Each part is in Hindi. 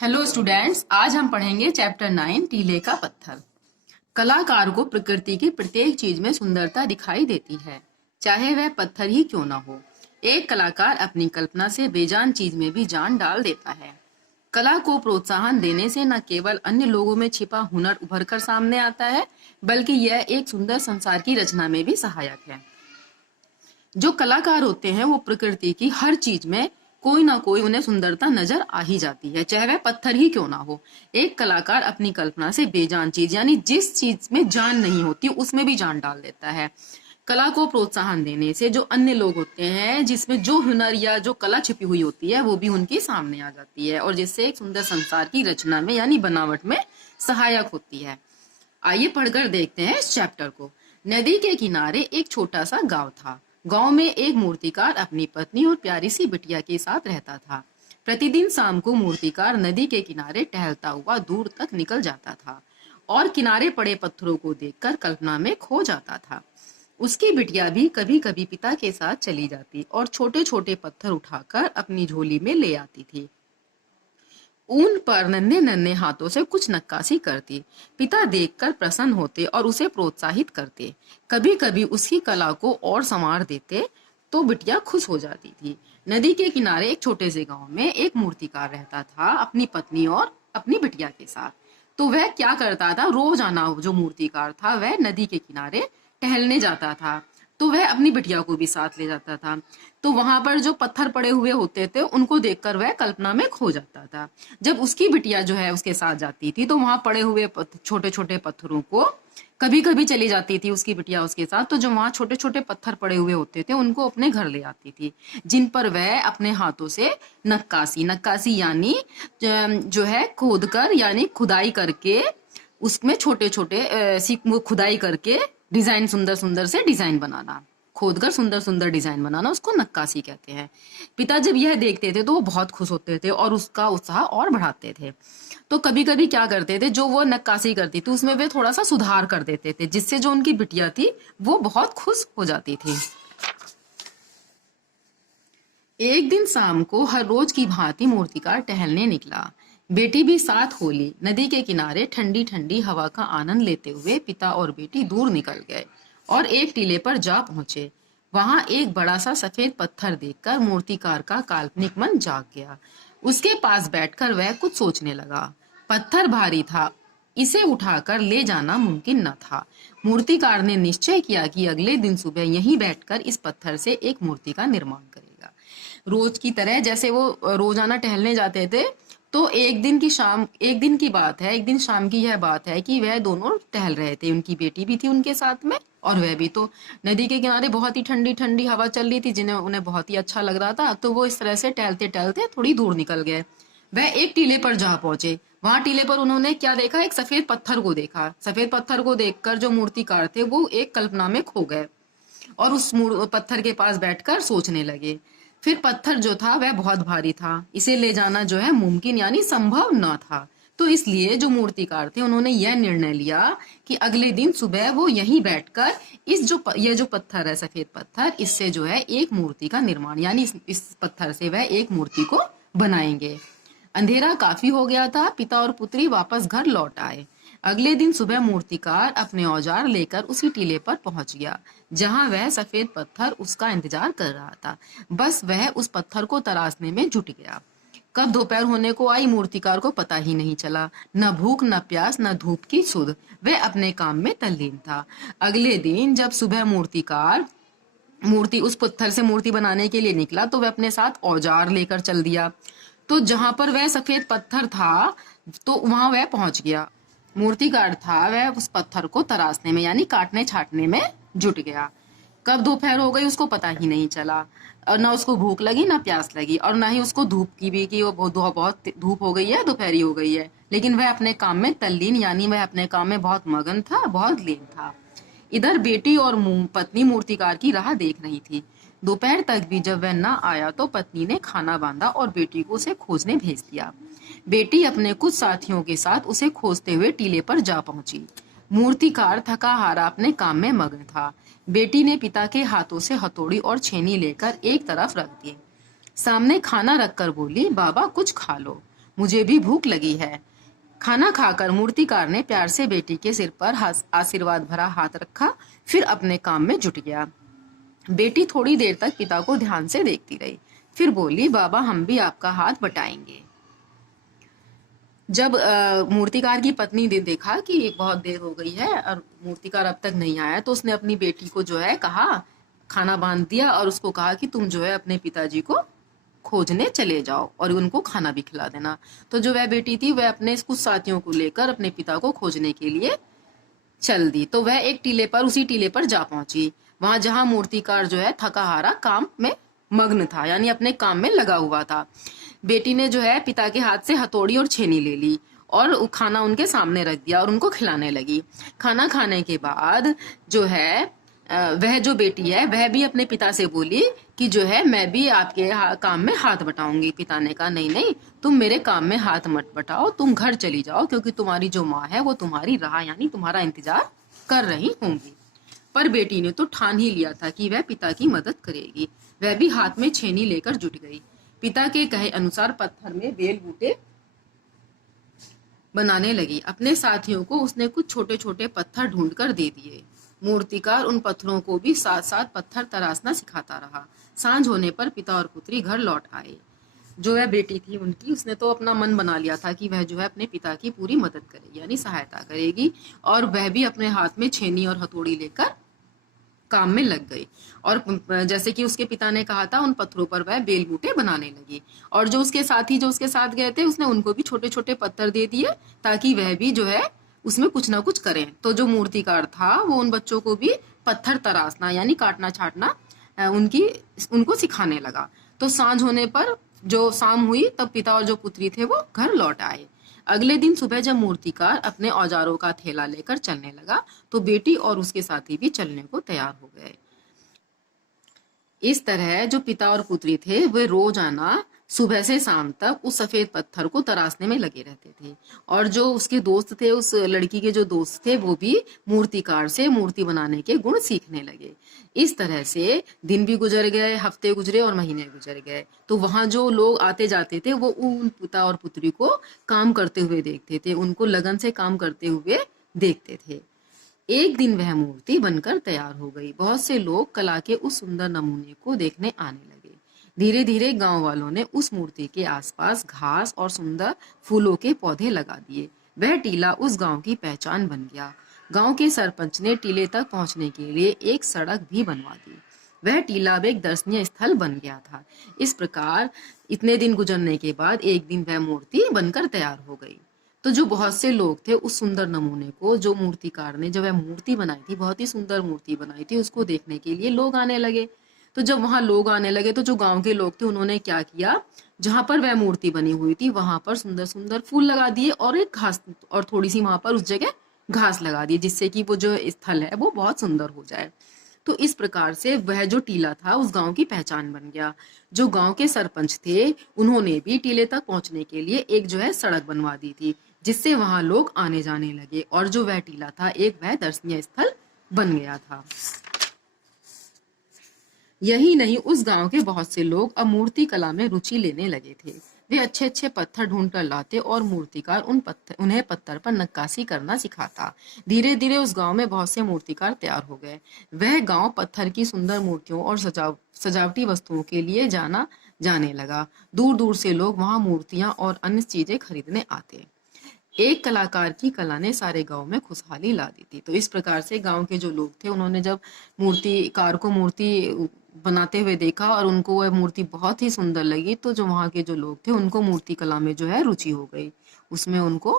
हेलो स्टूडेंट्स, आज हम पढ़ेंगे चैप्टर 9 टीले का पत्थर। कलाकार को प्रकृति की प्रत्येक चीज में सुंदरता दिखाई देती है, चाहे वह पत्थर ही क्यों ना हो। एक कलाकार अपनी कल्पना से बेजान चीज में भी जान डाल देता है। कला को प्रोत्साहन देने से न केवल अन्य लोगों में छिपा हुनर उभर कर सामने आता है, बल्कि यह एक सुंदर संसार की रचना में भी सहायक है। जो कलाकार होते हैं वो प्रकृति की हर चीज में कोई ना कोई उन्हें सुंदरता नजर आ ही जाती है, चाहे वह पत्थर ही क्यों ना हो। एक कलाकार अपनी कल्पना से बेजान चीज यानी जिस चीज में जान नहीं होती उसमें भी जान डाल देता है। कला को प्रोत्साहन देने से जो अन्य लोग होते हैं जिसमें जो हुनर या जो कला छिपी हुई होती है वो भी उनके सामने आ जाती है और जिससे एक सुंदर संसार की रचना में यानी बनावट में सहायक होती है। आइए पढ़कर देखते हैं इस चैप्टर को। नदी के किनारे एक छोटा सा गांव था। गांव में एक मूर्तिकार अपनी पत्नी और प्यारी सी बिटिया के साथ रहता था। प्रतिदिन शाम को मूर्तिकार नदी के किनारे टहलता हुआ दूर तक निकल जाता था और किनारे पड़े पत्थरों को देखकर कल्पना में खो जाता था। उसकी बिटिया भी कभी कभी पिता के साथ चली जाती और छोटे छोटे पत्थर उठाकर अपनी झोली में ले आती थी। ऊन पर नन्हे नन्हे हाथों से कुछ नक्काशी करती। पिता देखकर प्रसन्न होते और उसे प्रोत्साहित करते। कभी कभी उसकी कला को और संवार देते तो बिटिया खुश हो जाती थी। नदी के किनारे एक छोटे से गांव में एक मूर्तिकार रहता था अपनी पत्नी और अपनी बिटिया के साथ। तो वह क्या करता था, रोजाना जो मूर्तिकार था वह नदी के किनारे टहलने जाता था, तो वह अपनी बिटिया को भी साथ ले जाता था। तो वहां पर जो पत्थर पड़े हुए होते थे उनको देखकर वह कल्पना में खो जाता था। जब उसकी बिटिया जो है उसके साथ जाती थी तो वहां पड़े हुए छोटे छोटे पत्थरों को कभी कभी चली जाती थी उसकी बिटिया उसके साथ, तो जो वहां छोटे छोटे पत्थर पड़े हुए होते थे उनको अपने घर ले आती थी, जिन पर वह अपने हाथों से नक्काशी नक्काशी यानी जो है खोद कर यानी खुदाई करके उसमें छोटे छोटे खुदाई करके डिजाइन सुंदर सुंदर से डिजाइन बनाना, खोदकर सुंदर सुंदर डिजाइन बनाना, उसको नक्काशी कहते हैं। पिता जब यह देखते थे तो वो बहुत खुश होते थे और उसका उत्साह और बढ़ाते थे। तो कभी कभी क्या करते थे, जो वो नक्काशी करती थी उसमें वे थोड़ा सा सुधार कर देते थे, जिससे जो उनकी बिटिया थी वो बहुत खुश हो जाती थी। एक दिन शाम को हर रोज की भांति मूर्तिकार टहलने निकला। बेटी भी साथ हो ली। नदी के किनारे ठंडी ठंडी हवा का आनंद लेते हुए पिता और बेटी दूर निकल गए और एक टीले पर जा पहुंचे। वहां एक बड़ा सा सफेद पत्थर देखकर मूर्तिकार का काल्पनिक मन जाग गया। उसके पास बैठकर वह कुछ सोचने लगा। पत्थर भारी था, इसे उठाकर ले जाना मुमकिन न था। मूर्तिकार ने निश्चय किया कि अगले दिन सुबह यहीं बैठकर इस पत्थर से एक मूर्ति का निर्माण करेगा। रोज की तरह जैसे वो रोजाना टहलने जाते थे, तो एक दिन की बात है, एक दिन शाम की यह बात है कि वह दोनों टहल रहे थे। उनकी बेटी भी थी उनके साथ में और वह भी। तो नदी के किनारे बहुत ही ठंडी ठंडी हवा चल रही थी, जिन्हें उन्हें बहुत ही अच्छा लग रहा था। तो वो इस तरह से टहलते टहलते थोड़ी दूर निकल गए। वह एक टीले पर जा पहुंचे। वहां टीले पर उन्होंने क्या देखा, एक सफेद पत्थर को देखा। सफेद पत्थर को देखकर जो मूर्तिकार थे वो एक कल्पना में खो गए और उस पत्थर के पास बैठकर सोचने लगे। फिर पत्थर जो था वह बहुत भारी था, इसे ले जाना जो है मुमकिन यानी संभव न था। तो इसलिए जो मूर्तिकार थे उन्होंने यह निर्णय लिया कि अगले दिन सुबह वो यहीं बैठकर ये जो पत्थर है सफेद पत्थर, इससे जो है एक मूर्ति का निर्माण यानी इस पत्थर से वह एक मूर्ति को बनाएंगे। अंधेरा काफी हो गया था। पिता और पुत्री वापस घर लौट आए। अगले दिन सुबह मूर्तिकार अपने औजार लेकर उसी टीले पर पहुंच गया जहां वह सफेद पत्थर उसका इंतजार कर रहा था। बस वह उस पत्थर को तराशने में जुट गया। कब दोपहर होने को आई मूर्तिकार को पता ही नहीं चला। न भूख न प्यास न धूप की सुध, वह अपने काम में तल्लीन था। अगले दिन जब सुबह मूर्तिकार उस पत्थर से मूर्ति बनाने के लिए निकला तो वह अपने साथ औजार लेकर चल दिया। तो जहां पर वह सफेद पत्थर था तो वहां वह पहुंच गया। मूर्तिकार था वह उस पत्थर को तराशने में यानी काटने छाटने में जुट गया। कब दोपहर हो गई उसको पता ही नहीं चला और ना उसको भूख लगी ना प्यास लगी और ना ही उसको धूप की भी कि वो बहुत धूप हो गई है, दोपहरी हो गई है। लेकिन वह अपने काम में तल्लीन यानी वह अपने काम में बहुत मगन था, बहुत लीन था। इधर बेटी और पत्नी मूर्तिकार की राह देख रही थी। दोपहर तक भी जब वह न आया तो पत्नी ने खाना बांधा और बेटी को उसे खोजने भेज दिया। बेटी अपने कुछ साथियों के साथ उसे खोजते हुए टीले पर जा पहुंची। मूर्तिकार थका हारा अपने काम में मग्न था। बेटी ने पिता के हाथों से हथौड़ी और छेनी लेकर एक तरफ रख दी। सामने खाना रखकर बोली, बाबा कुछ खा लो। मुझे भी भूख लगी है। खाना खाकर मूर्तिकार ने प्यार से बेटी के सिर पर आशीर्वाद भरा हाथ रखा, फिर अपने काम में जुट गया। बेटी थोड़ी देर तक पिता को ध्यान से देखती रही, फिर बोली, बाबा हम भी आपका हाथ बटाएंगे। जब मूर्तिकार की पत्नी ने देखा कि बहुत देर हो गई है और मूर्तिकार अब तक नहीं आया, तो उसने अपनी बेटी को जो है कहा, खाना बांध दिया और उसको कहा कि तुम जो है अपने पिताजी को खोजने चले जाओ और उनको खाना भी खिला देना। तो जो वह बेटी थी वह अपने कुछ साथियों को लेकर अपने पिता को खोजने के लिए चल दी। तो वह एक टीले पर उसी टीले पर जा पहुंची, वहां जहां मूर्तिकार जो है थका हारा काम में मग्न था, यानी अपने काम में लगा हुआ था। बेटी ने जो है पिता के हाथ से हथौड़ी और छेनी ले ली और खाना उनके सामने रख दिया और उनको खिलाने लगी। खाना खाने के बाद जो है वह जो बेटी है वह भी अपने पिता से बोली कि जो है मैं भी आपके काम में हाथ बटाऊंगी। पिता ने कहा, नहीं नहीं, तुम मेरे काम में हाथ मत बटाओ, तुम घर चली जाओ, क्योंकि तुम्हारी जो माँ है वो तुम्हारी राह यानी तुम्हारा इंतजार कर रही होंगी। पर बेटी ने तो ठान ही लिया था कि वह पिता की मदद करेगी। वह भी हाथ में छेनी लेकर जुट गई। पिता के कहे अनुसार पत्थर में बेल बूटे बनाने लगी। अपने साथियों को उसने कुछ छोटे छोटे पत्थर ढूंढकर दे दिए। मूर्तिकार उन पत्थरों को भी साथ साथ पत्थर तराशना सिखाता रहा। सांझ होने पर पिता और पुत्री घर लौट आए। जो वह बेटी थी उनकी, उसने तो अपना मन बना लिया था कि वह जो है अपने पिता की पूरी मदद करेगी, यानी सहायता करेगी, और वह भी अपने हाथ में छेनी और हथौड़ी लेकर काम में लग गई। और जैसे कि उसके पिता ने कहा था, उन पत्थरों पर वह बेल बूटे बनाने लगी। और जो उसके साथी जो उसके साथ गए थे, उसने उनको भी छोटे छोटे पत्थर दे दिए ताकि वह भी जो है उसमें कुछ ना कुछ करें। तो जो मूर्तिकार था वो उन बच्चों को भी पत्थर तराशना यानी काटना छाटना उनको सिखाने लगा। तो सांझ होने पर जो शाम हुई तब पिता और जो पुत्री थे वो घर लौट आए। अगले दिन सुबह जब मूर्तिकार अपने औजारों का थैला लेकर चलने लगा, तो बेटी और उसके साथी भी चलने को तैयार हो गए। इस तरह जो पिता और पुत्री थे वे रोजाना सुबह से शाम तक उस सफेद पत्थर को तराशने में लगे रहते थे। और जो उसके दोस्त थे, उस लड़की के जो दोस्त थे, वो भी मूर्तिकार से मूर्ति बनाने के गुण सीखने लगे। इस तरह से दिन भी गुजर गए, हफ्ते गुजरे और महीने गुजर गए। तो वहां जो लोग आते जाते थे वो उन पिता और पुत्री को काम करते हुए देखते थे, उनको लगन से काम करते हुए देखते थे। एक दिन वह मूर्ति बनकर तैयार हो गई। बहुत से लोग कला के उस सुंदर नमूने को देखने आने लगे। धीरे धीरे गांव वालों ने उस मूर्ति के आसपास घास और सुंदर फूलों के पौधे लगा दिए। वह टीला उस गांव की पहचान बन गया। गांव के सरपंच ने टीले तक पहुंचने के लिए एक सड़क भी बनवा दी। वह टीला अब एक दर्शनीय स्थल बन गया था। इस प्रकार इतने दिन गुजरने के बाद एक दिन वह मूर्ति बनकर तैयार हो गई। तो जो बहुत से लोग थे उस सुंदर नमूने को, जो मूर्तिकार ने जब वह मूर्ति बनाई थी, बहुत ही सुंदर मूर्ति बनाई थी, उसको देखने के लिए लोग आने लगे। तो जब वहां लोग आने लगे तो जो गांव के लोग थे उन्होंने क्या किया, जहां पर वह मूर्ति बनी हुई थी वहां पर सुंदर सुंदर फूल लगा दिए और एक घास, और थोड़ी सी वहां पर उस जगह घास लगा दी, जिससे कि वो जो स्थल है वो बहुत सुंदर हो जाए। तो इस प्रकार से वह जो टीला था उस गांव की पहचान बन गया। जो गांव के सरपंच थे उन्होंने भी टीले तक पहुंचने के लिए एक जो है सड़क बनवा दी थी, जिससे वहां लोग आने जाने लगे, और जो वह टीला था एक वह दर्शनीय स्थल बन गया था। यही नहीं, उस गांव के बहुत से लोग अब मूर्ति कला में रुचि लेने लगे थे। वे अच्छे अच्छे पत्थर ढूंढ कर लाते और मूर्तिकार उन्हें पत्थर पर नक्काशी करना सिखाता। धीरे धीरे उस गांव में बहुत से मूर्तिकार तैयार हो गए। वह गांव पत्थर की सुंदर मूर्तियों और सजावटी वस्तुओं के लिए जाने लगा। दूर दूर से लोग वहां मूर्तियां और अन्य चीजें खरीदने आते। एक कलाकार की कला ने सारे गांव में खुशहाली ला दी थी। तो इस प्रकार से गांव के जो लोग थे उन्होंने जब मूर्तिकार को मूर्ति बनाते हुए देखा और उनको वह मूर्ति बहुत ही सुंदर लगी, तो जो वहां के जो लोग थे उनको मूर्ति कला में जो है रुचि हो गई, उसमें उनको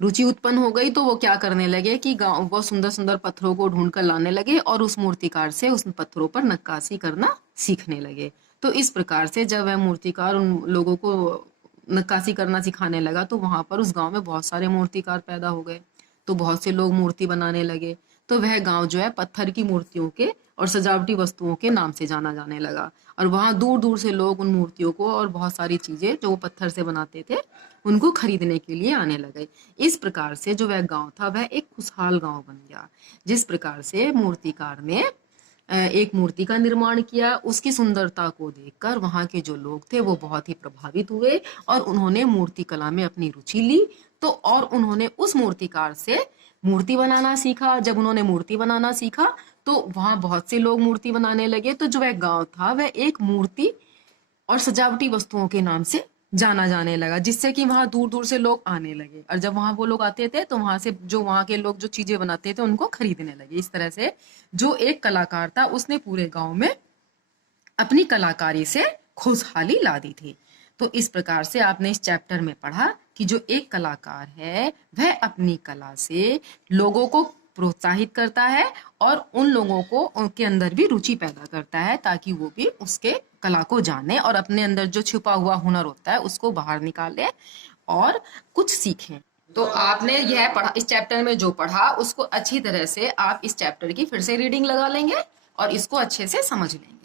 रुचि उत्पन्न हो गई। तो वो क्या करने लगे कि गांव वो सुंदर सुंदर पत्थरों को ढूंढ कर लाने लगे और उस मूर्तिकार से उस पत्थरों पर नक्काशी करना सीखने लगे। तो इस प्रकार से जब वह मूर्तिकार उन लोगों को नक्काशी करना सिखाने लगा तो वहां पर उस गांव में बहुत सारे मूर्तिकार पैदा हो गए। तो बहुत से लोग मूर्ति बनाने लगे। तो वह गांव जो है पत्थर की मूर्तियों के और सजावटी वस्तुओं के नाम से जाना जाने लगा, और वहां दूर दूर से लोग उन मूर्तियों को और बहुत सारी चीजें जो वो पत्थर से बनाते थे उनको खरीदने के लिए आने लगे। इस प्रकार से जो वह गांव था वह एक खुशहाल गांव बन गया। जिस प्रकार से मूर्तिकार ने एक मूर्ति का निर्माण किया। उसकी सुंदरता को देखकर वहां के जो लोग थे वो बहुत ही प्रभावित हुए और उन्होंने मूर्ति कला में अपनी रुचि ली। तो और उन्होंने उस मूर्तिकार से मूर्ति बनाना सीखा। जब उन्होंने मूर्ति बनाना सीखा तो वहां बहुत से लोग मूर्ति बनाने लगे। तो जो वह गांव था वह एक मूर्ति और सजावटी वस्तुओं के नाम से जाना जाने लगा, जिससे कि वहां दूर दूर से लोग आने लगे। और जब वहां वो लोग आते थे तो वहां से जो वहां के लोग जो चीजें बनाते थे उनको खरीदने लगे। इस तरह से जो एक कलाकार था उसने पूरे गांव में अपनी कलाकारी से खुशहाली ला दी थी। तो इस प्रकार से आपने इस चैप्टर में पढ़ा कि जो एक कलाकार है वह अपनी कला से लोगों को प्रोत्साहित करता है और उन लोगों को उनके अंदर भी रुचि पैदा करता है ताकि वो भी उसके कला को जाने और अपने अंदर जो छुपा हुआ हुनर होता है उसको बाहर निकाले और कुछ सीखें। तो आपने यह पढ़ा, इस चैप्टर में जो पढ़ा उसको अच्छी तरह से आप इस चैप्टर की फिर से रीडिंग लगा लेंगे और इसको अच्छे से समझ लेंगे।